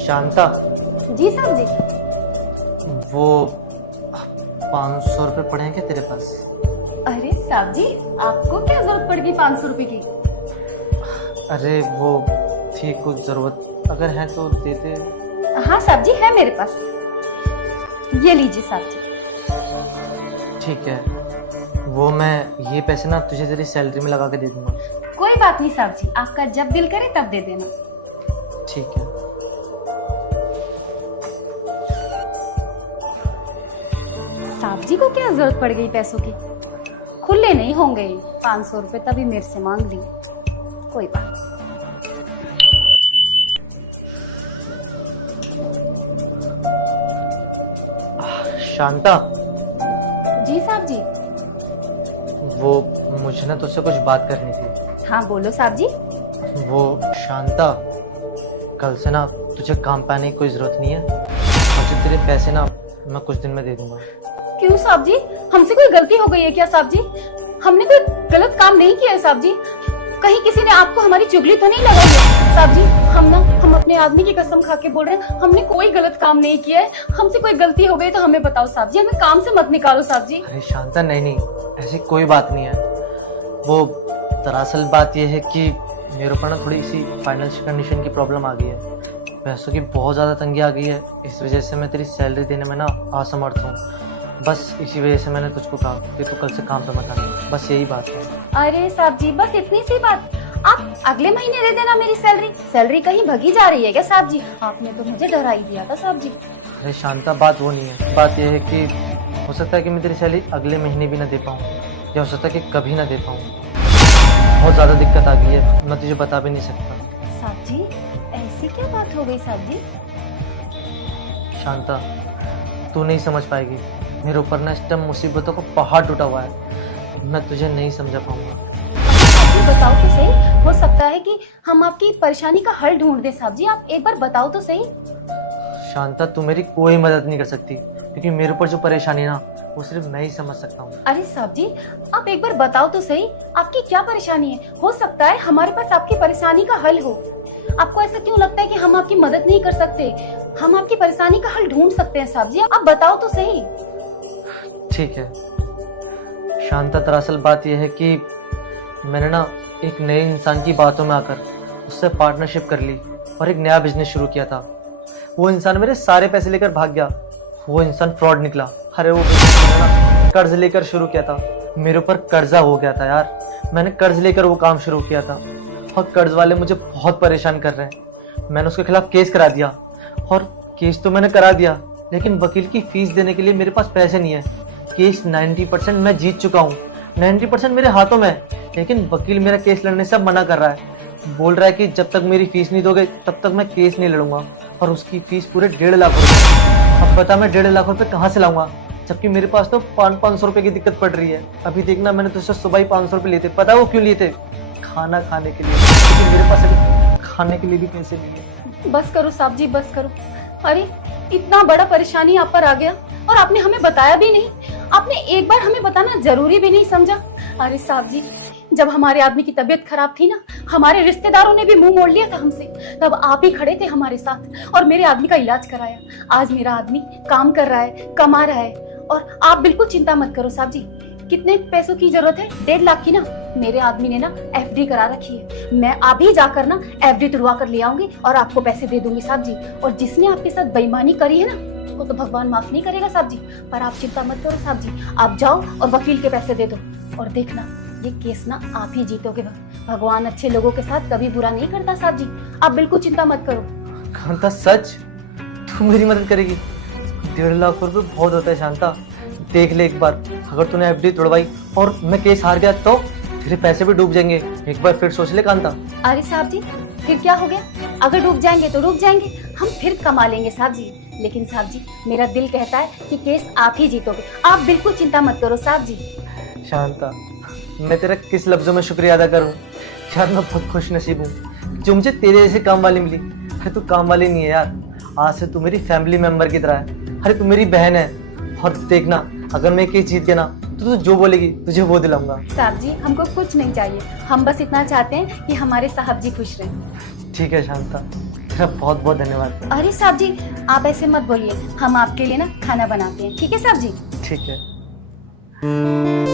शांता, जी साहब जी। वो 500 रुपये पड़े हैं क्या तेरे पास? अरे साहब जी, आपको क्या जरूरत पड़ गई 500 रुपए की? अरे वो थी कुछ ज़रूरत, अगर है तो दे दे। हाँ साहब जी, है मेरे पास। ये लीजिए साहब जी। ठीक है, वो मैं ये पैसे ना तुझे तेरी सैलरी में लगा के दे दूंगा। कोई बात नहीं साहब जी, आपका जब दिल करे तब दे देना। ठीक है। साहब जी को क्या जरूरत पड़ गई पैसों की? खुले नहीं होंगे 500 रुपए, तभी मेरे से मांग ली। कोई बात नहीं। शांता, जी साहब जी। वो मुझे ना तुझसे कुछ बात करनी थी। हाँ बोलो साहब जी। वो शांता, कल से ना तुझे काम पे आने की कोई ज़रूरत नहीं है, और तेरे पैसे ना मैं कुछ दिन में दे दूंगा। क्यों साहब जी, हमसे कोई गलती हो गई है क्या साहब जी? हमने कोई गलत काम नहीं किया है साहब जी। कहीं किसी ने आपको हमारी चुगली तो नहीं लगाई है साहब जी? हम अपने आदमी की कसम खा के बोल रहे हैं, हमने कोई गलत काम नहीं किया है। हमसे कोई गलती हो गई तो हमें बताओ साहब जी, हमें काम से मत निकालो साहब जी। अरे शांता, नहीं, ऐसी कोई बात नहीं है। वो दरअसल बात यह है कि मेरे ऊपर ना थोड़ी सी फाइनेंशियल कंडीशन की प्रॉब्लम आ गई है, पैसों की बहुत ज़्यादा तंगी आ गई है। इस वजह से मैं तेरी सैलरी देने में ना असमर्थ हूँ। बस इसी वजह से मैंने तुझको कहा कि तू कल से काम पे मत आना। बस यही बात है। अरे साहब जी, बस इतनी सी बात। आप अगले महीने दे देना मेरी सैलरी कहीं भगी जा रही है क्या साहब जी? आपने तो मुझे डरा ही दिया था साहब जी। अरे शांता, बात वो नहीं है। बात यह है कि हो सकता है कि मैं तेरी सैलरी अगले महीने भी ना दे पाऊँ, या हो सकता है कि कभी ना दे पाऊँ। बहुत ज़्यादा दिक्कत आ गई है, मैं तुझे बता भी नहीं सकता। साहब जी, ऐसी क्या बात हो गई साहब जी? शांता, तू नहीं समझ पाएगी। मेरे ऊपर ना इस टाइम मुसीबतों का पहाड़ टूटा हुआ है, मैं तुझे नहीं समझा पाऊंगा। साहब जी बताओ तो सही, हो सकता है कि हम आपकी परेशानी का हल ढूंढ दें साहब जी। आप एक बार बताओ तो सही। शांता, तू मेरी कोई मदद नहीं कर सकती, क्योंकि मेरे ऊपर जो परेशानी है ना, वो सिर्फ मैं ही समझ सकता हूँ। अरे साहब जी, आप एक बार बताओ तो सही, आपकी क्या परेशानी है? हो सकता है हमारे पास आपकी परेशानी का हल हो। आपको ऐसा क्यों लगता है कि हम आपकी मदद नहीं कर सकते? हम आपकी परेशानी का हल ढूंढ सकते हैं साहब जी, आप बताओ तो सही। ठीक है शांता, दरअसल बात यह है कि मैंने ना एक नए इंसान की बातों में आकर उससे पार्टनरशिप कर ली और एक नया बिजनेस शुरू किया था। वो इंसान मेरे सारे पैसे लेकर भाग गया। वो इंसान फ्रॉड निकला। अरे वो मैंने ना कर्ज लेकर शुरू किया था, मेरे ऊपर कर्जा हो गया था यार। मैंने कर्ज लेकर वो काम शुरू किया था, और कर्ज वाले मुझे बहुत परेशान कर रहे हैं। मैंने उसके खिलाफ केस करा दिया, और केस तो मैंने करा दिया, लेकिन वकील की फीस देने के लिए मेरे पास पैसे नहीं है। केस 90% मैं जीत चुका हूँ, 90% मेरे हाथों में है, लेकिन वकील मेरा केस लड़ने से मना कर रहा है। बोल रहा है कि जब तक मेरी फीस नहीं दोगे तब तक मैं केस नहीं लड़ूंगा, और उसकी फीस पूरे 1.5 लाख रुपए। अब पता मैं 1.5 लाख रुपए कहाँ से लाऊंगा, जबकि मेरे पास तो 500 रुपए की दिक्कत पड़ रही है। अभी देखना, मैंने तुझसे सुबह ही 500 रुपए लिए थे। पता है वो क्यों लिए थे? खाना खाने के लिए, क्योंकि मेरे पास अभी खाने के लिए भी पैसे नहीं है। बस करो साहब जी, बस करो। अरे इतना बड़ा परेशानी आप पर आ गया और आपने हमें बताया भी नहीं। आपने एक बार हमें बताना जरूरी भी नहीं समझा। अरे साहब जी, जब हमारे आदमी की तबीयत खराब थी ना, हमारे रिश्तेदारों ने भी मुंह मोड़ लिया था हमसे, तब आप ही खड़े थे हमारे साथ और मेरे आदमी का इलाज कराया। आज मेरा आदमी काम कर रहा है, कमा रहा है, और आप बिल्कुल चिंता मत करो साहब जी। कितने पैसों की जरूरत है? 1.5 लाख की ना। मेरे आदमी ने ना FD करा रखी है। मैं अभी जाकर ना FD तुड़वा कर ले आऊंगी और आपको पैसे दे दूंगी साहब जी। और जिसने आपके साथ बेईमानी करी है ना, उसको तो भगवान माफ नहीं करेगा साहब जी। पर आप चिंता मत करो साहब जी, आप जाओ और वकील के पैसे दे दो, और देखना ये केस ना आप ही जीतोगे। भगवान अच्छे लोगों के साथ कभी बुरा नहीं करता साहब जी, आप बिल्कुल चिंता मत करो। शांता, सच तू मेरी मदद करेगी? 1.5 लाख रुपए बहुत होता है शांता। देख ले एक बार, अगर तूने FD तोड़वाई और मैं केस हार गया तो तेरे पैसे भी डूब जाएंगे। एक बार फिर सोच ले कांता। अरे साहब जी, फिर क्या हो गया? अगर डूब जाएंगे तो डूब जाएंगे, हम फिर कमा लेंगे साहब जी। लेकिन साहब जी, मेरा दिल कहता है कि केस आप ही जीतोगे। आप बिल्कुल चिंता मत करो साहब जी। शांता, मैं तेरा किस लफ्जों में शुक्रिया अदा करूं यार। मैं बहुत खुश नसीब हूँ जो मुझे तेरे जैसे काम वाली मिली। अरे तू काम वाली नहीं है यार, आज से तू मेरी फैमिली मेंबर की तरह है। अरे तू मेरी बहन है। और देखना, अगर मैं केस जीत गया ना तू जो बोलेगी तुझे वो दिलाऊंगा। साहब जी हमको कुछ नहीं चाहिए, हम बस इतना चाहते हैं कि हमारे साहब जी खुश रहें। ठीक है शांता, तेरा बहुत बहुत धन्यवाद। अरे साहब जी आप ऐसे मत बोलिए, हम आपके लिए ना खाना बनाते हैं, ठीक है साहब जी। ठीक है।